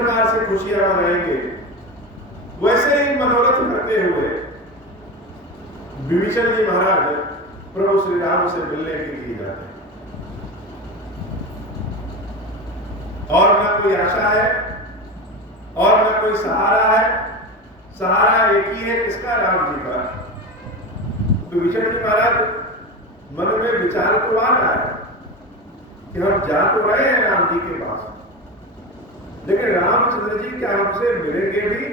प्रकार से खुशियां मनाएंगे, वैसे ही मनोरथ करते हुए विभीषण जी महाराज प्रभु श्री राम से मिलने के लिए जाते हैं। और न कोई आशा है और न कोई सहारा है, सहारा एक ही है, किसका? राम जी का। विभीषण जी महाराज मन में विचार तो आ रहा है कि हम जा तो रहे हैं राम जी के पास, लेकिन रामचंद्र जी क्या हमसे मिलेंगे भी?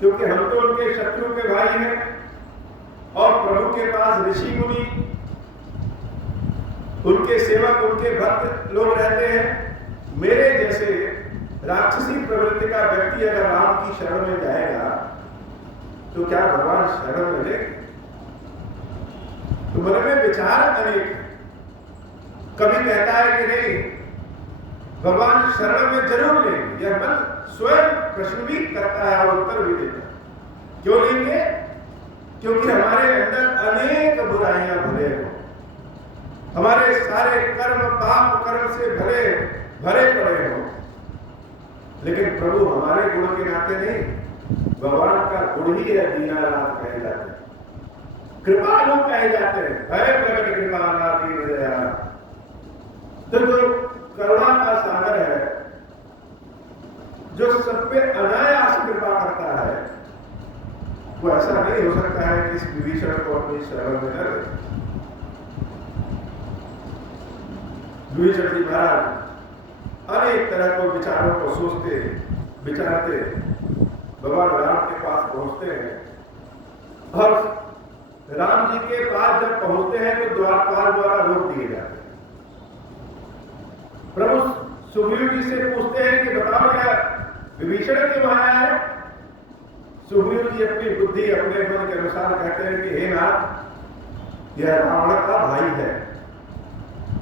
क्योंकि हम तो उनके शत्रु के भाई हैं और प्रभु के पास ऋषि मुनि, उनके सेवक, उनके भक्त लोग रहते हैं। मेरे जैसे राक्षसी प्रवृत्ति का व्यक्ति अगर राम की शरण में जाएगा तो क्या भगवान शरण मिले? तो मन में विचार अनेक। कभी कहता है कि नहीं, भगवान शरण में जरूर लेंगे, यह मन स्वयं प्रश्न भी करता है और उत्तर भी देता है। क्यों लेंगे? क्योंकि हमारे अंदर अनेक बुराइयां भरे हो, हमारे सारे कर्म पाप कर्म से भरे पड़े हो, लेकिन प्रभु हमारे गुण के नाते नहीं, भगवान का गुण ही है दीनानाथ कहे जाते हैं, कृपालु कहे जाते हैं, भय प्रकट कृपानाथ दीन दयाल। तो जो करुणा का सागर है, जो सब पे अनायास कृपा करता है, वो ऐसा नहीं हो सकता है कि इस विभीषण को अपनी शरण में न ले। विभीषण जी महाराज अनेक तरह के विचारों को सोचते विचारते भगवान राम के पास पहुंचते हैं और राम जी के पास जब पहुंचते हैं तो द्वारपाल द्वारा रोक दिए जाते हैं। प्रभु सुग्रीव जी से पूछते हैं कि बताओ क्या विभीषण क्यों आया है? सुग्रीव जी अपनी बुद्धि अपने मन के अनुसार कहते हैं कि हे नाथ, यह रावण का भाई है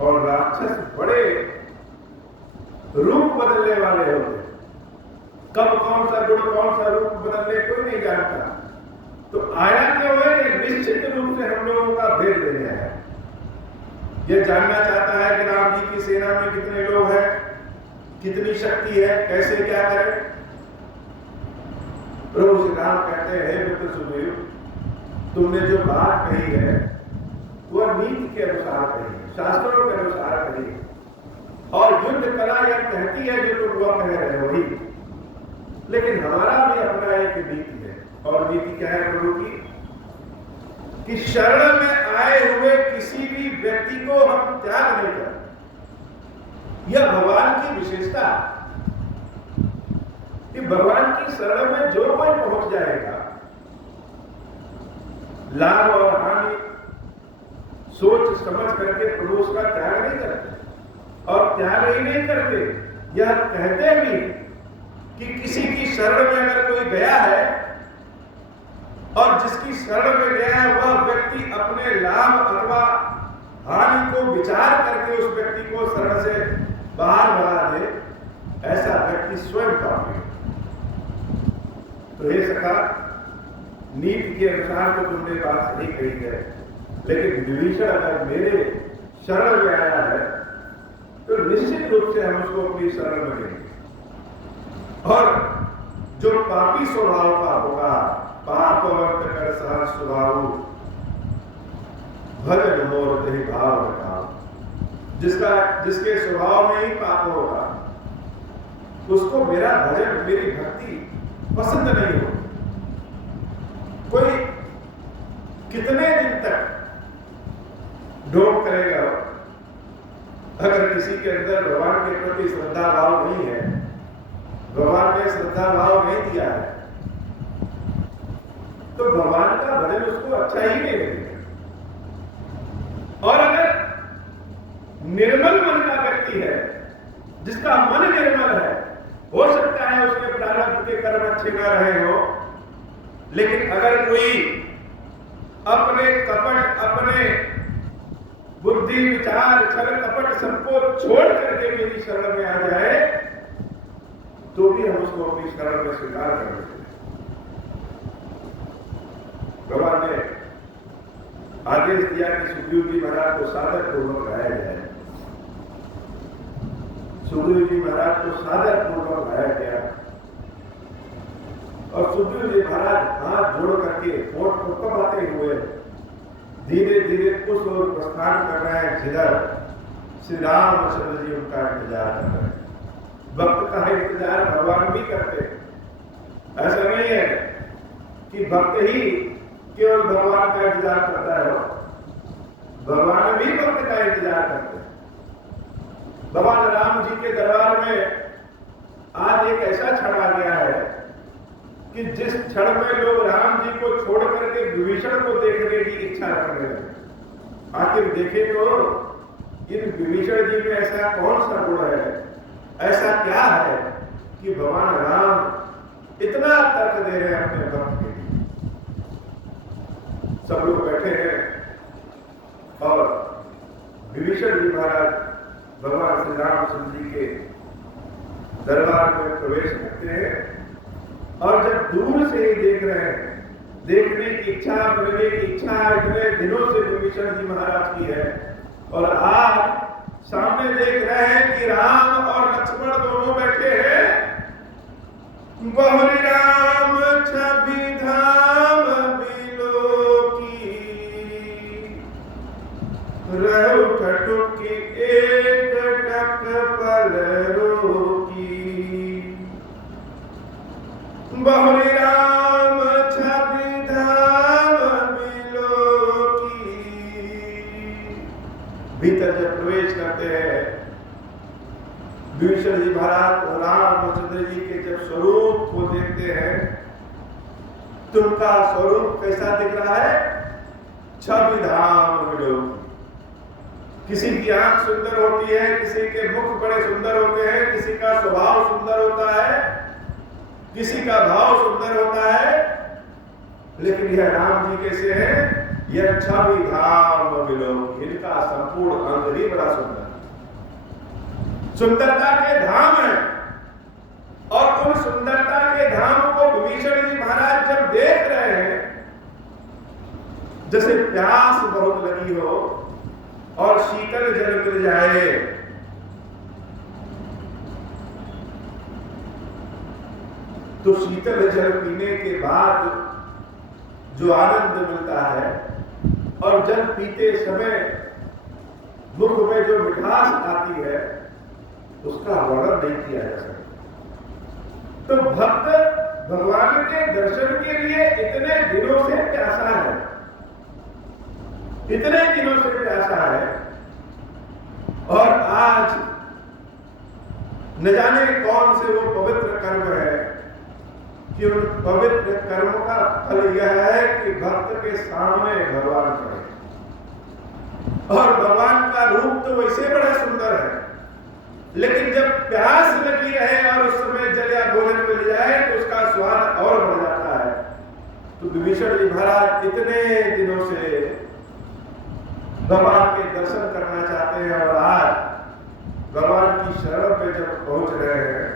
और राक्षस बड़े रूप बदलने वाले होते, कब कौन सा गुण कौन सा रूप बदलने कोई नहीं जानता। तो आया क्यों है? निश्चित रूप से हम लोगों का भेद देने आया। यह जानना चाहता है कि राम जी की सेना में कितने लोग हैं, कितनी शक्ति है, कैसे क्या करें। प्रभु श्री राम कहते हैं, मित्र सुग्रीव, तुमने जो बात कही है वह नीति के अनुसार कही है, शास्त्रों के अनुसार कही है, और युद्ध कला यह कहती है जो तुम वह कह रहे हो वही। लेकिन हमारा भी अपना एक नीति है, और नीति क्या है प्रभु की? कि शरण में आए हुए किसी भी व्यक्ति को हम त्याग नहीं करते। यह भगवान की विशेषता कि भगवान की शरण में जो कोई पहुंच जाएगा, लाभ और हानि सोच समझ करके प्रभु उसका त्याग नहीं करते, और त्याग ही नहीं करते, यह कहते भी कि किसी की शरण में अगर कोई गया है और जिसकी शरण में गया है वह व्यक्ति अपने लाभ अथवा हानि को विचार करके उस व्यक्ति को शरण से बाहर भगा दे, ऐसा व्यक्ति स्वयं पापी है। तो हे सखा, नीति के अनुसार तो तुमने बात सही कही है, लेकिन विभीषण अगर मेरे शरण में आया है तो निश्चित रूप से हम उसको अपनी शरण में लेंगे। और जो पापी स्वभाव का होगा, पापवंत कर सहज स्वभाव भजन मोर तेहि भाव रखा, जिसके स्वभाव में ही पाप होगा उसको मेरा भजन मेरी भक्ति पसंद नहीं हो। कोई कितने दिन तक ढोंग करेगा? अगर किसी के अंदर भगवान के प्रति श्रद्धा भाव नहीं है, भगवान ने श्रद्धा भाव नहीं दिया है, तो भगवान का भजन उसको अच्छा ही नहीं लगेगा। और अगर निर्मल मन का व्यक्ति है, जिसका मन निर्मल है, हो सकता है उसके प्रारब्ध के कर्म अच्छे न रहे हो, लेकिन अगर कोई अपने कपट, अपने बुद्धि विचार छल कपट सबको छोड़ करके मेरी शरण में आ जाए तो भी हम उसको अपनी शरण में स्वीकार कर लेते हैं। भगवान ने आदेश दिया कि सुग्रीव जी महाराज को सादर पूर्वक लाया जाए। सुग्रीव जी महाराज को सादर पूर्वक लाया गया और सुग्रीव जी महाराज हाथ जोड़ करके होठ को कपाते हुए धीरे धीरे उस ओर प्रस्थान कर रहे हैं जिधर श्री रामचंद्र जी उनका इंतजार कर रहे हैं। भक्त का इंतजार भगवान भी करते हैं। ऐसा नहीं है कि भक्त ही केवल भगवान का इंतजार करता है, भगवान भी भक्त का इंतजार करते हैं। भगवान राम जी के दरबार में आज एक ऐसा क्षण आ गया है कि जिस क्षण में लोग राम जी को छोड़ करके विभीषण को देखने की इच्छा करने लगे। आखिर देखे तो इन विभीषण जी में ऐसा कौन सा गुण है, ऐसा क्या है कि भगवान राम इतना तर्क दे रहे हैं अपने भक्त के लिए। सब लोग बैठे हैं और विभीषण जी महाराज भगवान श्री रामचंद्र जी के दरबार में प्रवेश करते हैं और जब दूर से ही देख रहे हैं, देखने की इच्छा, मिलने की इच्छा इतने दिनों से विभीषण जी महाराज की है और आज सामने देख रहे हैं कि राम और लक्ष्मण दोनों बैठे हैं। बहुरी राम छवि धाम बिलोकी, रहु ठठुकी एक टक पल रोकी। बहुरी राम छवि धाम बिलोकी। भीतर जब प्रवेश करते हैं विभीषण जी महाराज रामचंद्र जी के जब स्वरूप को देखते हैं तो उनका स्वरूप कैसा दिख रहा है? छवि धाम बिलोकी। किसी की आंख सुंदर होती है, किसी के मुख बड़े सुंदर होते हैं, किसी का स्वभाव सुंदर होता है, किसी का भाव सुंदर होता है, लेकिन यह राम जी कैसे हैं? यह छवि धाम बिलोकी। इनका संपूर्ण अंग ही बड़ा सुंदर, सुंदरता के धाम है। और उन सुंदरता के धाम को विभीषण जी महाराज जब देख रहे हैं, जैसे प्यास बहुत लगी हो और शीतल जल मिल जाए, तो शीतल जल पीने के बाद जो आनंद मिलता है और जल पीते समय मुख में जो मिठास आती है उसका वर्णन नहीं किया जा सकता। तो भक्त भगवान के दर्शन के लिए इतने दिनों से प्यासा है, इतने दिनों से प्यासा है और आज न जाने कौन से वो पवित्र कर्म है कि उन पवित्र कर्मों का फल यह है कि भक्त के सामने भगवान खड़े और भगवान का रूप तो वैसे बड़ा सुंदर है, लेकिन जब प्यास लगी रहे और उस समय जल या भोजन मिल जाए तो उसका स्वाद और बढ़ जाता है। तो विभीषण जी महाराज इतने दिनों से भगवान के दर्शन करना चाहते हैं और आज भगवान की शरण पे जब पहुंच रहे हैं।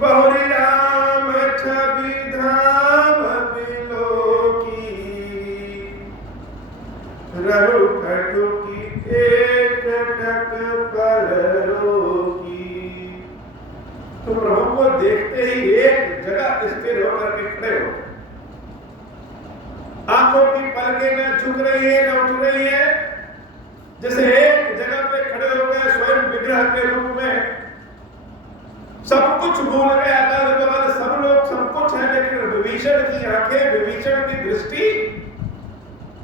बहुरी राम छवि धाम बिलोकी, रहु ठठुकी एक टक पल रोकी। तो प्रभु को देखते ही एक जगह स्थिर होकर के खड़े हो, आंखों की पलकें न झुक रही है न उठ रही है, जैसे एक जगह पे खड़े हो गए स्वयं विग्रह के रूप में। सब कुछ भूल गए, अगल बगल सब लोग सब कुछ है, लेकिन विभीषण की आंखें, विभीषण की दृष्टि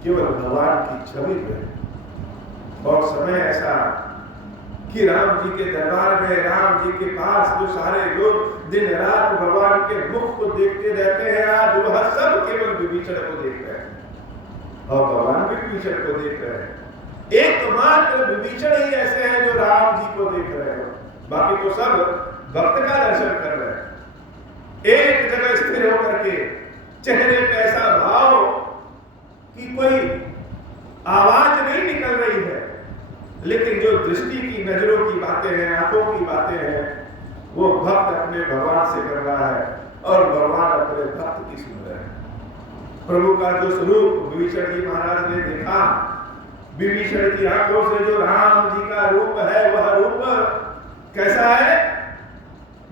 केवल भगवान की छवि पे। और समय ऐसा कि राम जी के दरबार में, राम जी के पास जो सारे लोग दिन रात भगवान के मुख को देखते रहते हैं, आज वह सब केवल विभीषण को देख रहे हैं और भगवान भी विभीषण को देख रहे हैं। एकमात्र विभीषण ही ऐसे हैं जो राम जी को देख रहे हो, बाकी तो सब भक्त का दर्शन कर रहे हैं। एक जगह स्थिर होकर के चेहरे पे ऐसा भाव कि कोई आवाज नहीं निकल रही है, लेकिन जो दृष्टि की, नजरों की बातें हैं, आंखों की बातें हैं, वो भक्त अपने भगवान से कर रहा है और भगवान अपने भक्त की सुन रहे हैं। प्रभु का जो स्वरूप विभीषण जी महाराज ने देखा, विभीषण की आंखों से जो राम जी का रूप है वह रूप कैसा है?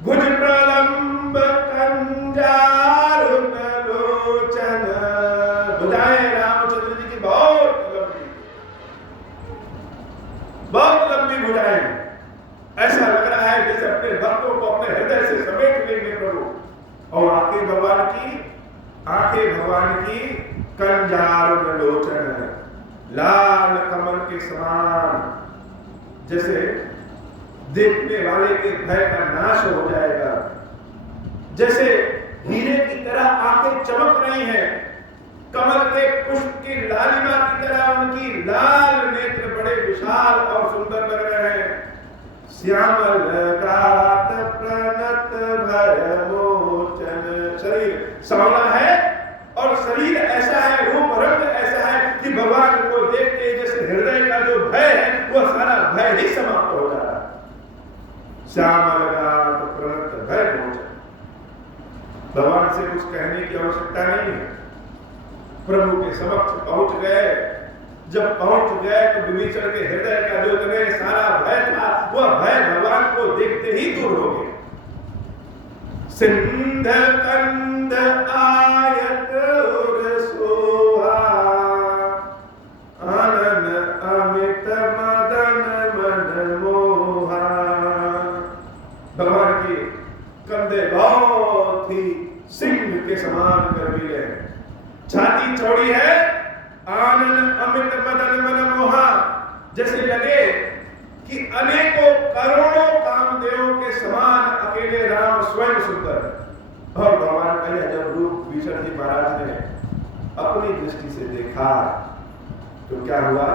भुज प्रलंब कंजारुण लोचन, भुजाएं रामचंद्र जी की बहुत लंबी भुजाएं। ऐसा लग रहा है जैसे अपने भक्तों को अपने हृदय से समेट लेंगे प्रभु। और आंखें भगवान की कंजारुण लोचन, लाल कमल के समान, जैसे देखने वाले के भय का नाश हो जाएगा। जैसे हीरे की तरह आंखें चमक रही हैं, कमल के पुष्प की लालिमा की तरह उनकी लाल नेत्र बड़े विशाल और सुंदर लग रहे हैं। श्यामल गात प्रणत भय मोचन, शरीर सांवला है और शरीर ऐसा है, रूप रंग ऐसा है कि भगवान को देखते जैसे हृदय का जो भय है वह सारा भय ही समाप्त हो जा रहा है। श्यामल गात प्रणत भय मोचन, भगवान से कुछ कहने की आवश्यकता नहीं है। प्रभु के समक्ष पहुंच गए, जब पहुंच गए तो विभीषण के हृदय का जो इतने सारा भय था वह भय भगवान को देखते ही दूर हो गया। सिंध कंद आयत और सोहा, आनन अमित मदन मन मोहा। भगवान के कंधे बहुत ही सिंह के समान गर्वीले हैं, छाती चौड़ी है, आनन अमित मदन मन मोहा, जैसे लगे कि अनेकों करोड़ों कामदेवों के समान अकेले राम स्वयं सुंदर है। और भगवान का यह जब रूप विभीषण जी महाराज ने अपनी दृष्टि से देखा तो क्या हुआ?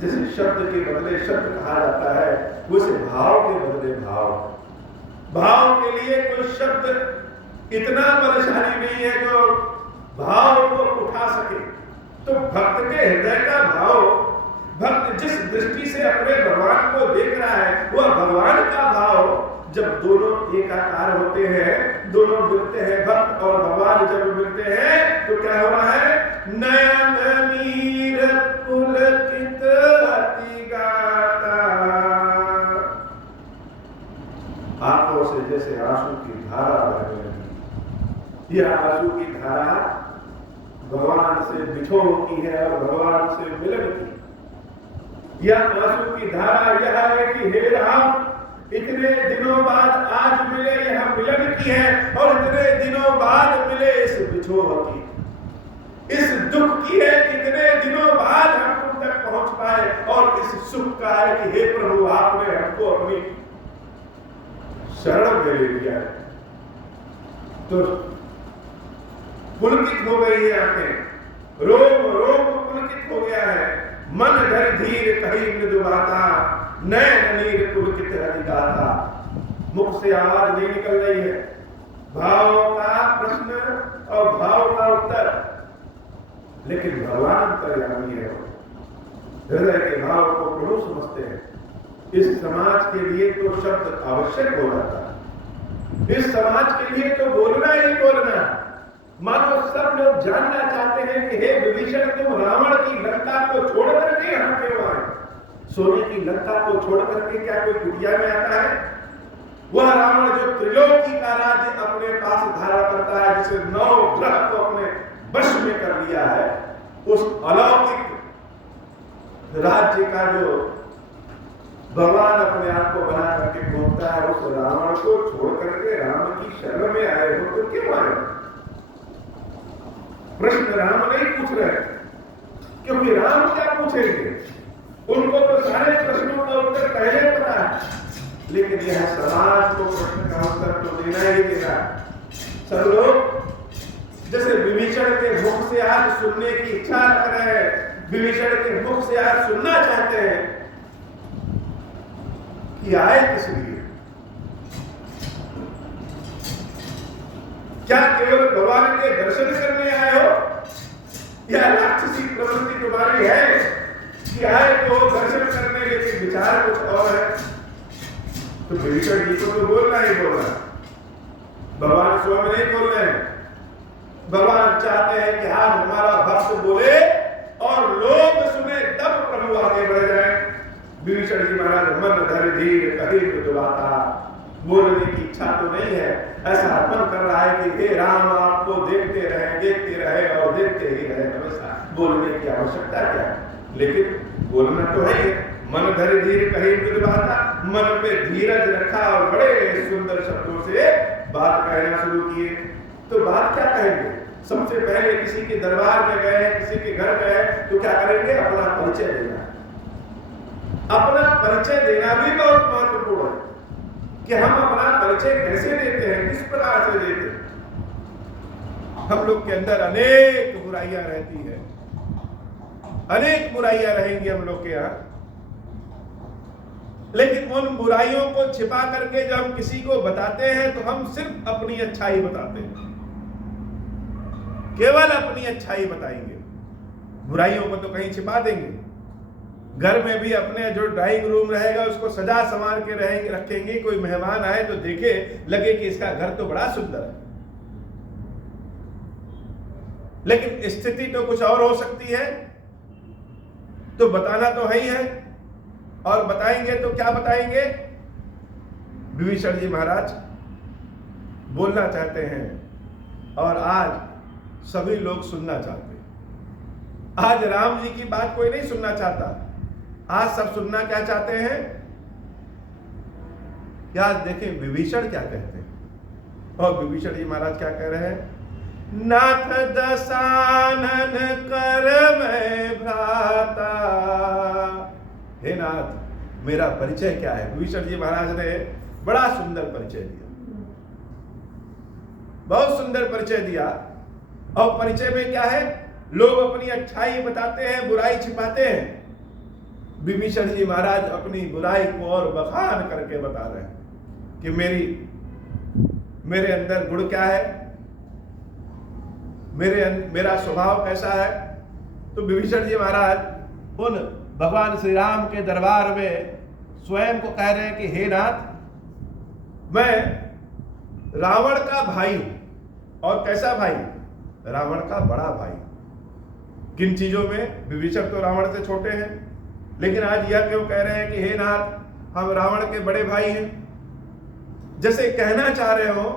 जैसे शब्द के बदले शब्द कहा जाता है, वैसे भाव के बदले भाव। भाव के लिए कोई शब्द इतना बलशाली नहीं है जो भाव को उठा सके। तो भक्त के हृदय का भाव, भक्त जिस दृष्टि से अपने भगवान को देख रहा है वह भगवान का भाव, जब दोनों एकाकार होते हैं, दोनों मिलते हैं, भक्त और भगवान जब मिलते हैं तो क्या हो रहा है? नयन नीर पुलकित अति गाता, आंखों से जैसे आंसू की धारा बह रही। यह आंसू की धारा भगवान से बिछोह की है और भगवान से मिलन की। यह आंसू की धारा यह है कि हे राम, इतने दिनों बाद आज मिले, यह मिलन की है, और इतने दिनों बाद मिले इस बिछोह की, इस दुख की है। कितने दिनों बाद हम तुम तक पहुंच पाए और इस सुख का है कि हे प्रभु आपने हमको अपनी शरण में ले लिया है। तो पुलकित हो गई है आंखें, रोम रोम पुलकित हो गया है, मन धर धीर कहीं मृदुवाता, नयन नीर पुलकित अधिगाता। मुख से आवाज नहीं निकल रही है, भाव का प्रश्न और भाव का उत्तर, लेकिन भगवान अंतर्यामी है, हृदय के भाव को प्रभु समझते हैं। इस समाज के लिए तो शब्द आवश्यक हो जाता है, इस समाज के लिए तो बोलना ही बोलना। मानो सब लोग जानना चाहते हैं कि हे विभीषण, तुम रावण की लंका को छोड़ करके यहाँ क्यों आए? सोने की लंका को छोड़ करके क्या कोई कुटिया में आता है? वह रावण जो त्रिलोकी का राज्य अपने पास धारण करता है, जिसे 9 ग्रह को अपने वश में कर लिया है, उस अलौकिक राज्य का जो भगवान अपने आप को बना करके घूमता है, उस रावण को छोड़ करके राम की शरण में आए हो तो क्यों आए? प्रश्न राम नहीं पूछ रहे, क्योंकि राम क्या पूछेंगे? उनको तो सारे प्रश्नों का उत्तर पहले पता है, लेकिन यह समाज को प्रश्न का उत्तर तो देना ही देना। सब लोग जैसे विभीषण के मुख से आज सुनने की इच्छा रख रहे हैं, विभीषण के मुख से आज सुनना चाहते हैं कि आए किस लिए? क्या केवल भगवान के दर्शन करने आए हो, या राक्षसी प्रवृत्ति तुम्हारी है कि आए तो दर्शन करने, लेकिन विचार कुछ और है? तो विभीषण जी को तो बोलना ही बोलना, भगवान स्वयं नहीं बोल रहे हैं। भगवान चाहते हैं कि आज हमारा भक्त बोले और लोग सुने, तब प्रभु आगे बढ़ जाए। विभीषण जी महाराज मन धर धीर कहे मृदु बाता, बोलने की इच्छा तो नहीं है, ऐसा मन कर रहा है कि हे राम आपको देखते रहे और देखते ही रहे हमेशा, बोलने की आवश्यकता क्या है, लेकिन बोलना तो है। मन धर धीर कहे मृदु बाता, मन पे धीरज रखा और बड़े सुंदर शब्दों से बात कहना शुरू किए। तो बात क्या कहेंगे? सबसे पहले किसी के दरबार में गए, किसी के घर गए तो क्या करेंगे? अपना परिचय देना। अपना परिचय देना भी बहुत महत्वपूर्ण है कि हम अपना परिचय कैसे देते हैं, किस प्रकार से देते हैं। हम लोग के अंदर अनेक बुराइयां रहती है, अनेक बुराइयां रहेंगी हम लोग के यहाँ, लेकिन उन बुराइयों को छिपा करके जब हम किसी को बताते हैं तो हम सिर्फ अपनी अच्छाई बताते हैं, केवल अपनी अच्छाई बताएंगे, बुराइयों को तो कहीं छिपा देंगे। घर में भी अपने जो ड्राइंग रूम रहेगा उसको सजा संवार के रहेंगे, रखेंगे, कोई मेहमान आए तो देखे लगे कि इसका घर तो बड़ा सुंदर है, लेकिन स्थिति तो कुछ और हो सकती है। तो बताना तो है ही है, और बताएंगे तो क्या बताएंगे? विभीषण जी महाराज बोलना चाहते हैं और आज सभी लोग सुनना चाहते हैं। आज राम जी की बात कोई नहीं सुनना चाहता, आज सब सुनना क्या चाहते हैं? क्या देखें विभीषण क्या कहते हैं। और विभीषण जी महाराज क्या कह रहे हैं? नाथ दशानन कर मैं भ्राता। हे नाथ मेरा परिचय क्या है? विभीषण जी महाराज ने बड़ा सुंदर परिचय दिया, बहुत सुंदर परिचय दिया। और परिचय में क्या है? लोग अपनी अच्छाई बताते हैं, बुराई छिपाते हैं। विभीषण जी महाराज अपनी बुराई को और बखान करके बता रहे हैं कि मेरे अंदर गुण क्या है, मेरा स्वभाव कैसा है। तो विभीषण जी महाराज उन भगवान श्री राम के दरबार में स्वयं को कह रहे हैं कि हे नाथ, मैं रावण का भाई हूं। और कैसा भाई? रावण का बड़ा भाई। किन चीजों में? विभीषण तो रावण से छोटे हैं, लेकिन आज यह क्यों कह रहे हैं कि हे नाथ हम रावण के बड़े भाई हैं? जैसे कहना चाह रहे हो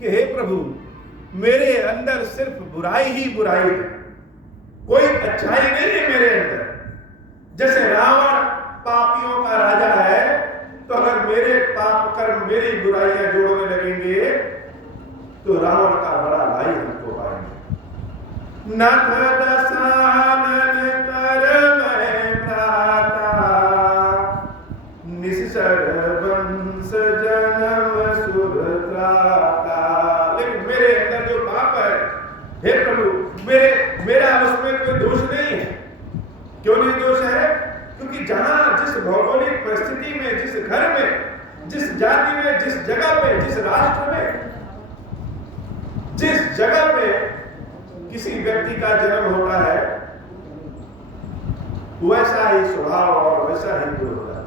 कि हे प्रभु मेरे अंदर सिर्फ बुराई ही बुराई है, कोई अच्छाई नहीं है मेरे अंदर। जैसे रावण पापियों का राजा है, तो अगर मेरे पाप कर्म मेरी बुराइयां जोड़ने लगेंगे तो रावण का बड़ा भाई हमको पाएंगे। नाथ दशानन कर मैं भ्राता, निश्चर वंश जन्म सुर त्राता। लेकिन मेरे अंदर जो पाप है, हे प्रभु मेरा उसमें कोई दोष नहीं है। क्यों नहीं दोष है? क्योंकि जहां जिस भौगोलिक परिस्थिति में, जिस घर में, जिस जाति में, जिस जगह पे, जिस राष्ट्र में, जिस जगह पे किसी व्यक्ति का जन्म होता है, वैसा ही स्वभाव और वैसा ही गुण होता है।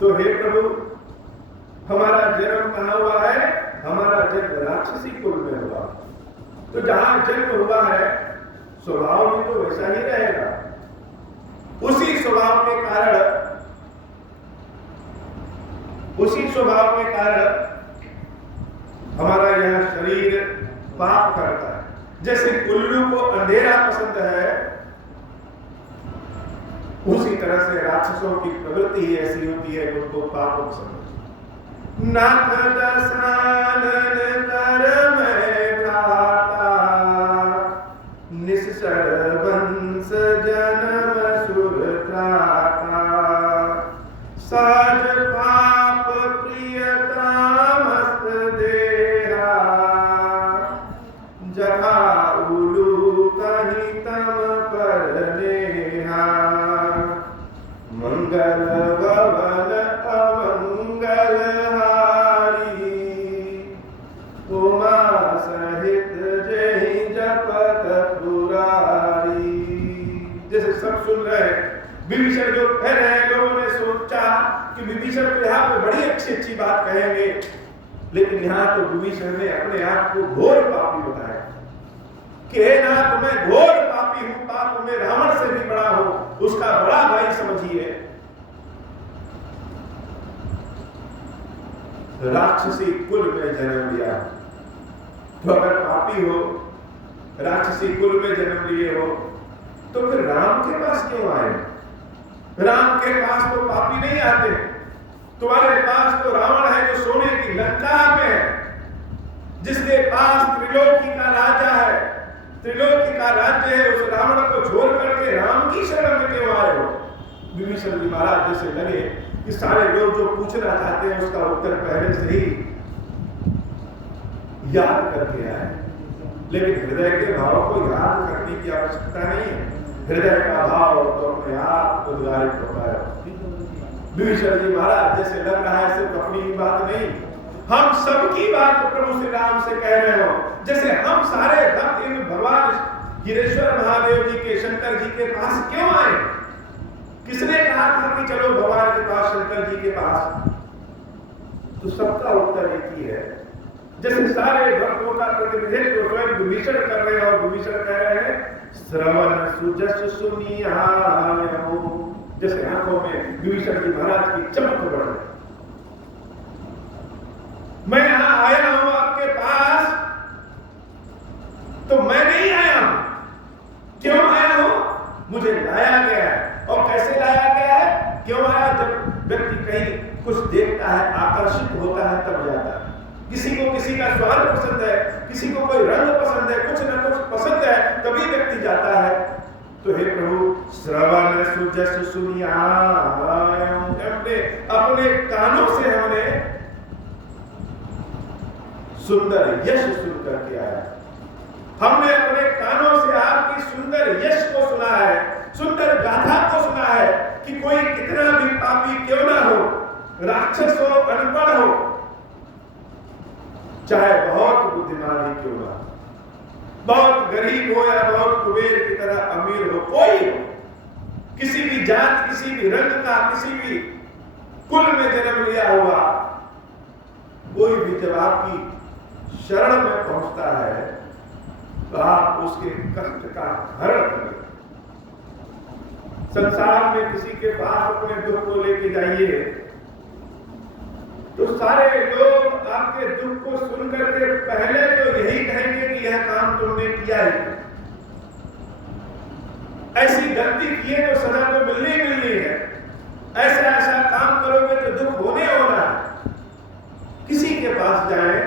तो हे प्रभु हमारा जन्म कहां हुआ है? हमारा जन्म राक्षसी कुल में हुआ। तो जहां जन्म हुआ है स्वभाव में तो वैसा ही रहेगा। उसी स्वभाव के कारण हमारा यह शरीर पाप करता है। जैसे उल्लू को अंधेरा पसंद है, उसी तरह से राक्षसों की प्रवृत्ति ही ऐसी होती है, उनको पाप पसंद है। नाथ दशानन कर मैं भ्राता, निश्चर वंश जन्म सुर त्राता। सहज पाप प्रियतामस्त देहा, जहा उलू कहीं तम पर नेहा। मंगल भवन अमंगल हारी, उमा सहित जय जपत पुरारी। जैसे सब सुन रहे हैं, विभीषण जो कह रहे हैं, लोगों ने सोचा कि विभीषण तो यहाँ पे बड़ी अच्छी बात कहेंगे, लेकिन यहाँ तो विभीषण ने अपने आप को घोर पापी बताया कि हे नाथ मैं घोर पापी पापी हूं, पाप में रावण से भी बड़ा हूं, उसका बड़ा भाई समझिए। राक्षसी कुल में जन्म लिया, तो अगर पापी हो, राक्षसी कुल में जन्म लिए हो, तो फिर राम के पास क्यों आए? राम के पास तो पापी नहीं आते। तुम्हारे पास तो रावण है जो सोने की लंका में है, जिसके पास त्रिलोकी का राजा है, त्रिलोकी का राज्य है। उस रावण को छोड़ करके राम की शरण में क्यों आए हो? विभीषण जी महाराज जैसे लगे कि सारे लोग जो पूछना चाहते हैं उसका उत्तर पहले से ही याद करके आए, लेकिन हृदय के भाव को याद करने की आवश्यकता नहीं है। हृदय का भाव तो अपने आप उद्गारित होता है। विभीषण जी महाराज जैसे लग रहा है सिर्फ अपनी ही बात नहीं, हम सबकी बात प्रभु श्री राम से कह रहे हो। जैसे हम सारे भक्त इन भगवान गिरेश्वर महादेव जी के, शंकर जी के पास क्यों आए? किसने कहा था कि चलो भगवान के पास, शंकर जी के पास? तो सबका उत्तर एक ही है। जैसे सारे भक्तों का प्रतिनिधित्व स्वयं विभीषण कर रहे हैं, और विभीषण कह रहे हैं श्रवण सुजस सुनियायो, जैसे आंखों में विभीषण जी महाराज की चमक बढ़ रही। मैं यहां आया हूं आपके पास, तो मैं नहीं आया हूं। क्यों आया हूं? मुझे लाया गया है। और कैसे लाया गया है? क्यों आया? जब व्यक्ति कहीं कुछ देखता है, आकर्षित होता है, तब जाता है। किसी को किसी का स्वाद पसंद है, किसी को कोई रंग पसंद है, कुछ ना कुछ पसंद है, तभी व्यक्ति जाता है। तो हे प्रभु, श्रवण सुजस सुनियायो, अपने कानों से हमने सुंदर यश सुन करके आया। हमने अपने कानों से आपकी सुंदर यश को सुना है, सुंदर गाथा को सुना है कि कोई कितना भी पापी क्यों ना हो, राक्षस हो, अनपढ़ हो, चाहे बहुत बुद्धिमान ही क्यों ना, बहुत गरीब हो या बहुत कुबेर की तरह अमीर हो, कोई हो, किसी भी जात, किसी भी रंग का, किसी भी कुल में जन्म लिया हुआ, कोई भी जब आपकी शरण में पहुंचता है तो आप उसके कष्ट का हरण करें। संसार में किसी के पास अपने दुख को लेके जाइए तो सारे लोग आपके दुख को सुन करके पहले तो यही कहेंगे कि यह काम तुमने किया है, ऐसी गलती की है तो सजा तो मिलनी है, ऐसा ऐसा काम करोगे तो दुख होने होना है। किसी के पास जाए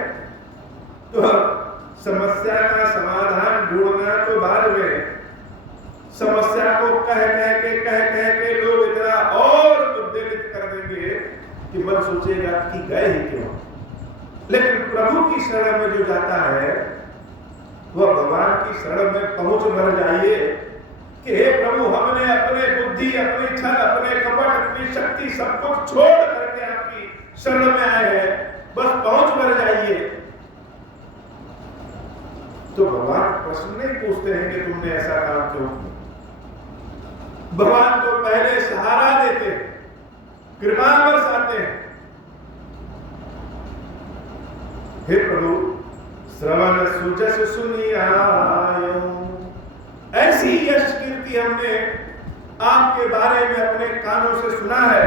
तो समस्या का समाधान ढूंढना तो बाद में, समस्या को कह के लोग इतना और उद्वेलित कर देंगे कि मन सोचेगा कि गए ही क्यों। लेकिन प्रभु की शरण में जो जाता है वह भगवान की शरण में पहुंच भर जाइए कि हे प्रभु, हमने अपने बुद्धि, अपनी छल, अपने कपट, अपनी शक्ति सब कुछ छोड़ करके आपकी शरण में आए हैं, बस पहुंच भर जाइए। तो भगवान प्रश्न नहीं पूछते हैं कि तुमने ऐसा काम क्यों किया। भगवान तो पहले सहारा देते, कृपा बरसाते हैं। हे प्रभु, श्रवण सुजस सुनियायो, ऐसी यश कीर्ति हमने आपके बारे में अपने कानों से सुना है।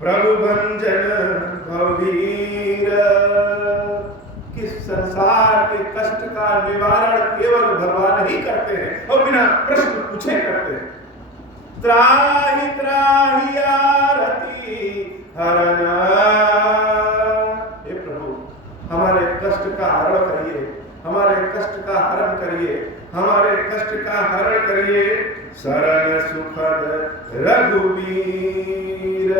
प्रभु भंजन भवभीर, किस संसार के कष्ट का निवारण केवल भगवान ही करते हैं और बिना प्रश्न पूछे करते हैं। त्राहि त्राहि आरती हरना, हे प्रभु, हमारे कष्ट का हरण करिए, हमारे कष्ट का हरण करिए, हमारे कष्ट का हरण करिए। शरण सुखद रघुवीर,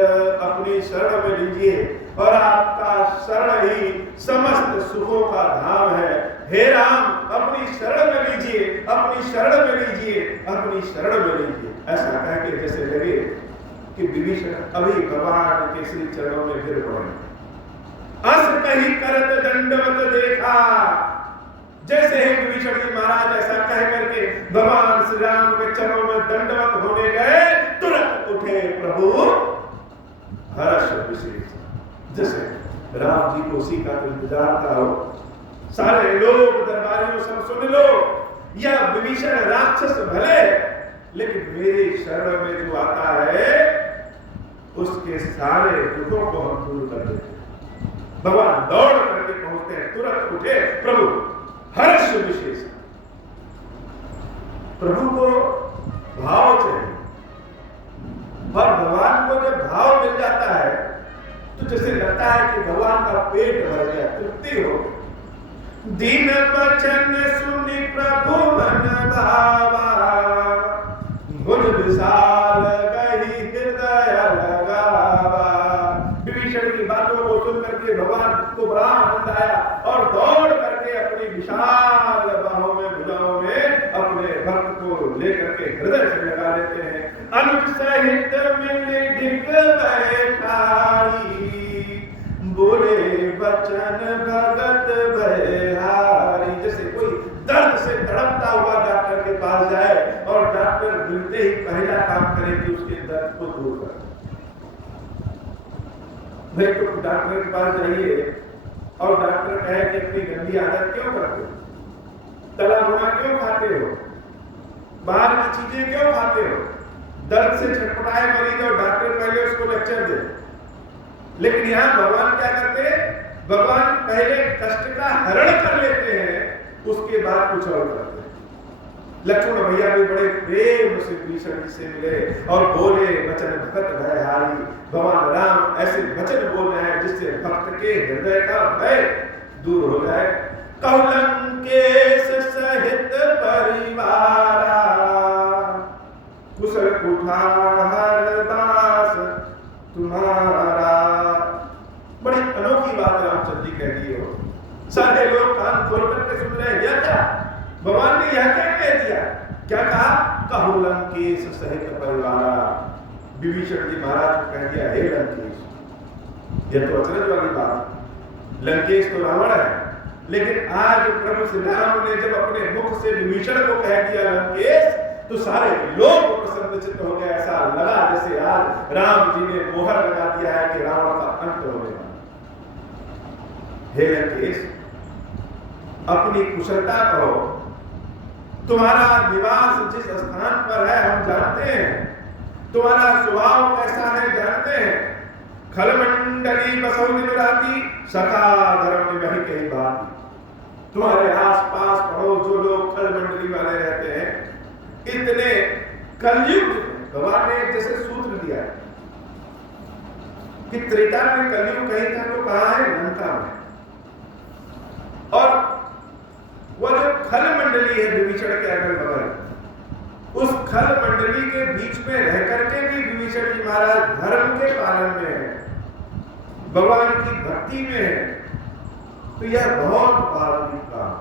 अपनी शरण में लीजिए और आपका शरण ही समस्त सुखों का धाम है। हे राम, अपनी शरण में लीजिए, अपनी शरण में लीजिए, अपनी शरण में लीजिए। ऐसा कह के जैसे लगे कि विभीषण अभी भगवान के श्री चरणों में गिर पड़े। अस कहीं करत दंडवत देखा, जैसे ही विभीषण जी महाराज ऐसा कह करके भगवान श्री राम के चरणों में दंडवत होने गए, तुरंत उठे प्रभु हर्ष विशेष। जैसे राम जी को उसी का इंतजार था। सारे लोग दरबारियों सब सुन लो, यह विभीषण राक्षस भले, लेकिन मेरी शरण में जो आता है उसके सारे दुखों को हम दूर कर देते हैं। भगवान दौड़ करके पहुंचते हैं, तुरंत उठे, प्रभु हर्ष विशेष। प्रभु को भाव चाहिए, और भगवान को जब भाव मिल जाता है तो जैसे लगता है कि भगवान का पेट भर गया, तृप्ति हो। दीन वचन सुनि प्रभु मन भावा, मुझ विशाल गही हृदय लगावा। विभीषण की बातों को सुन करके भगवान को बड़ा आनंद आया और दौड़ करके अपनी विशाल बाहों में, भुजाओं में अपने भक्त को लेकर के हृदय से लगा लेते हैं। अनुज सहित मिले ढिग बैठाई, बोले वचन भगत भयहारी। जैसे कोई दर्द से तड़पता हुआ डॉक्टर के पास जाए और डॉक्टर मिलते ही पहला काम करे कि उसके दर्द को दूर कर। भाई तो डॉक्टर के पास जाइए और डॉक्टर कहे कि अपनी गंदी आदत क्यों करते हो, तला भुना क्यों खाते हो, बाहर की चीजें क्यों खाते हो, दर्द से छटपटाए मरीज और डॉक्टर पहले उसको लेक्चर दे। लेकिन यहाँ भगवान क्या करते हैं, भगवान पहले कष्ट का हरण कर लेते हैं, उसके बाद कुछ और करते हैं। लक्ष्मण भैया भी बड़े प्रेम से विभीषण जी से मिले और बोले वचन भगत भयहारी। भगवान राम ऐसे वचन बोल रहे हैं जिससे भक्त के हृदय का भय दूर हो जाए। कहु लंकेश सहित परिवारा, कुशल कुठार दास तुम्हारा। बड़ी अनोखी बात रामचंद्र जी कह दी हो, सारे लोग कान खोल करके सुन रहे हैं। यह क्या भगवान ने यह क्या कह दिया, क्या कहा, कहु लंकेश सहित परिवारा। विभीषण जी महाराज को कह दिया, हे लंकेश। यह तो अचरज वाली बात, लंकेश तो रावण है, लेकिन आज प्रभु श्री राम ने जब अपने मुख से विभीषण को कह दिया लंकेश, तो सारे लोग प्रसन्नचित्त हो गए। ऐसा लगा जैसे आज राम जी ने मोहर लगा दिया है कि रावण का अंत होने वाला। हे लंकेश, अपनी कुशलता कहो, तुम्हारा निवास जिस स्थान पर है हम जानते हैं, तुम्हारा स्वभाव कैसा है जानते हैं। खलमंडली बसौ दिन राती, सखा धर्म निभहि कही बात। तुम्हारे आसपास पड़ोस जो लोग खलमंडली वाले रहते हैं, इतने कलयुग भगवान ने जैसे सूत्र दिया है कि त्रेता में कलयुग कहीं था तो कहा है लंका में। और वह जो खल मंडली है विभीषण के अगल बगल, उस खल मंडली के बीच में रह करके भी विभीषण जी महाराज धर्म के पालन में है, भगवान की भक्ति में है। तो यह बहुत भावुक काम।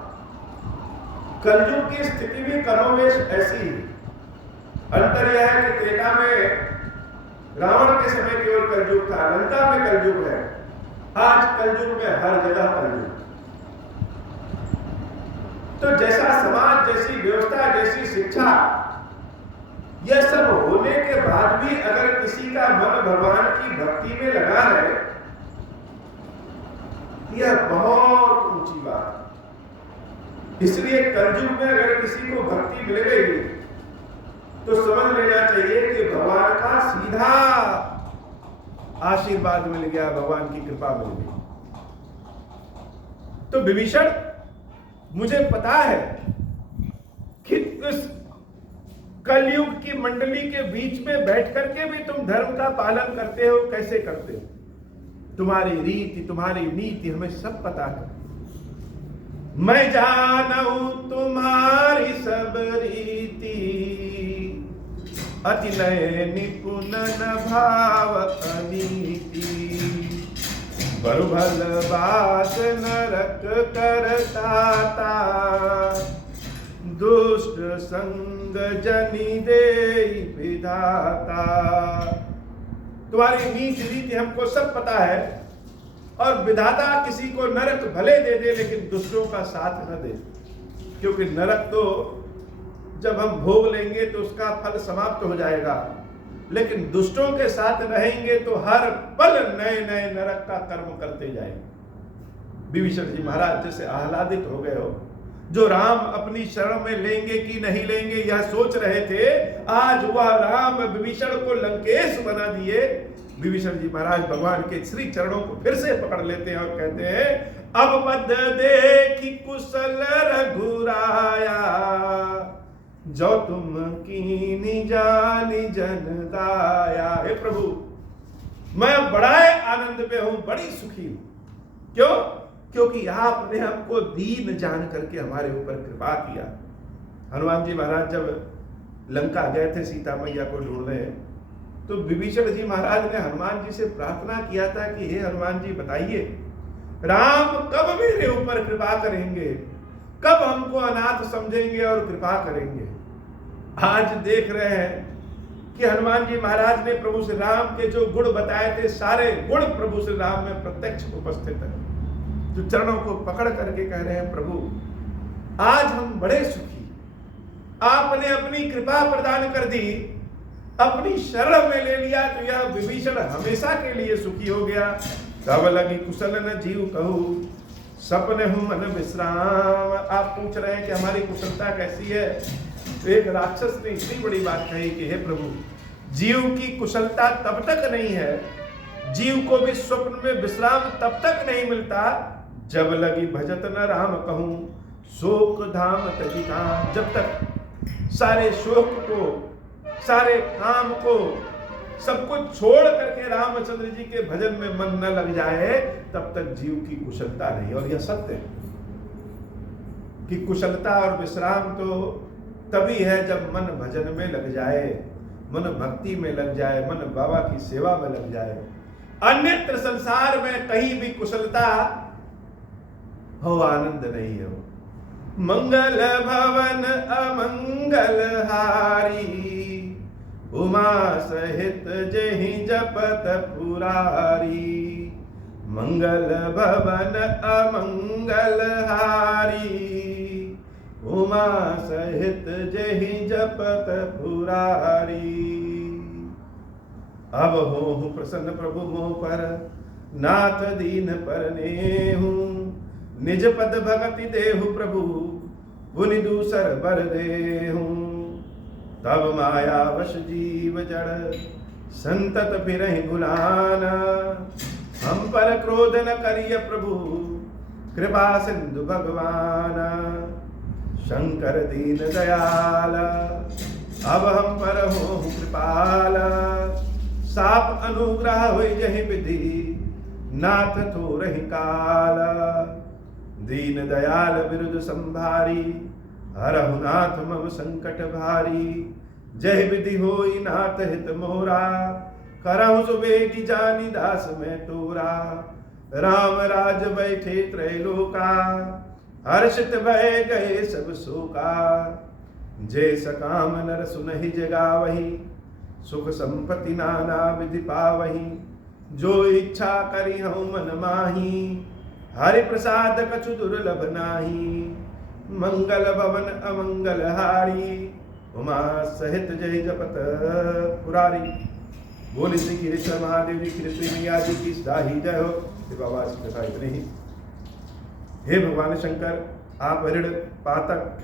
कलयुग की स्थिति भी कमोवेश ऐसी ही। अंतर यह है कि त्रेता में रावण के समय केवल कलयुग था, लंका में कलयुग है। आज कलयुग में हर जगह कलयुग। तो जैसा समाज, जैसी व्यवस्था, जैसी शिक्षा, यह सब होने के बाद भी अगर किसी का मन भगवान की भक्ति में लगा है, यह बहुत ऊंची बात। इसलिए कलयुग में अगर किसी को भक्ति मिल गई तो समझ लेना चाहिए कि भगवान का सीधा आशीर्वाद मिल गया, भगवान की कृपा मिल गई। तो विभीषण, मुझे पता है कि इस कलयुग की मंडली के बीच में बैठ करके भी तुम धर्म का पालन करते हो। कैसे करते हो? तुम्हारी रीति, तुम्हारी नीति हमें सब पता है। मैं जानूं तुम्हारी सब रीति, अति नय निपुण न भाव अनीति। बरु भल बात नरक करता, दुष्ट संग जनि देई विधाता। तुम्हारी नीति रीति हमको सब पता है, और विधाता किसी को नरक भले दे दे लेकिन दुष्टों का साथ न दे, क्योंकि नरक तो जब हम भोग लेंगे तो उसका फल समाप्त हो जाएगा, लेकिन दुष्टों के साथ रहेंगे तो हर पल नए नए नरक का कर्म करते जाएंगे। विभीषण जी महाराज जैसे आह्लादित हो गए हो, जो राम अपनी शरण में लेंगे कि नहीं लेंगे यह सोच रहे थे, आज वह राम विभीषण को लंकेश बना दिए। विभीषण जी महाराज भगवान के श्री चरणों को फिर से पकड़ लेते हैं और कहते हैं, अब पद देखी कुशल रघुराया, जो तुम कीनी जानी जन दाया। हे प्रभु, मैं बड़ाए आनंद में हूं, बड़ी सुखी हूं। क्यों? क्योंकि आपने हमको दीन जान करके हमारे ऊपर कृपा किया। हनुमान जी महाराज जब लंका गए थे सीता मैया को ढूंढने, तो विभीषण जी महाराज ने हनुमान जी से प्रार्थना किया था कि हे हनुमान जी बताइए, राम कब मेरे ऊपर कृपा करेंगे, कब हमको अनाथ समझेंगे और कृपा करेंगे। आज देख रहे हैं कि हनुमान जी महाराज ने प्रभु श्री राम के जो गुण बताए थे, सारे गुण प्रभु श्री राम में प्रत्यक्ष उपस्थित है। जो चरणों को पकड़ करके कह रहे हैं, प्रभु आज हम बड़े सुखी, आपने अपनी कृपा प्रदान कर दी, अपनी शरण में ले लिया, तो यह विभीषण हमेशा के लिए सुखी हो गया। तब लगी कुशल न जीव कहू, सपने हूं मन विश्राम। आप पूछ रहे हैं कि हमारी कुशलता कैसी है, तो एक राक्षस ने इतनी बड़ी बात कही कि हे प्रभु, जीव की कुशलता तब तक नहीं है, जीव को भी स्वप्न में विश्राम तब तक नहीं मिलता, जब लगी भजत न राम कहूं, शोक धाम तजी काम। जब तक सारे शोक को, सारे काम को, सब कुछ छोड़ करके रामचंद्र जी के भजन में मन न लग जाए, तब तक जीव की कुशलता नहीं। और यह सत्य है कि कुशलता और विश्राम तो तभी है जब मन भजन में लग जाए, मन भक्ति में लग जाए, मन बाबा की सेवा में लग जाए। अन्यत्र संसार में कहीं भी कुशलता हो आनंद नहीं हो। मंगल भवन अमंगल हारी, उमा सहित जेहि जपत पुरारी। मंगल भवन अमंगल हारी, उमा सहित जेहि जपत पुरारी। अब हो प्रसन्न प्रभु मोह पर, नाथ दीन पर नेहू। निज पद भगति देहु प्रभु, पुनि दूसर बर देहू। तब माया वश जीव जड़, संतत फिरहि भुलाना। हम पर क्रोध न करिय प्रभु, कृपा सिंधु भगवाना। शंकर दीन दयाल, अब हम पर हो कृपाला। साप अनुग्रह होई जहि विधि, नाथ थोरहि काला। दीन दयाल विरुद्ध संभारी, हरहु नाथ मम संकट भारी। जय विधि होई नाथ हित मोरा, करहु सुबेगी जानी दास में तोरा। राम राज बैठे त्रैलोका, हर्षित भय गए सब शोका। जय सकाम नर सुनहि जगावही, सुख संपत्ति नाना विधि पावही। जो इच्छा करी हूँ मन माही, हरि प्रसाद कछु दुर्लभ नाही। मंगल भवन अमंगल हारी, उमा सहित जय जपत पुरारी। बोले श्री कृष्ण महादेव जी कृष्ण मैया जी की साही जय हो। बाबा की कथा इतनी ही। हे भगवान शंकर, आप ऋण पातक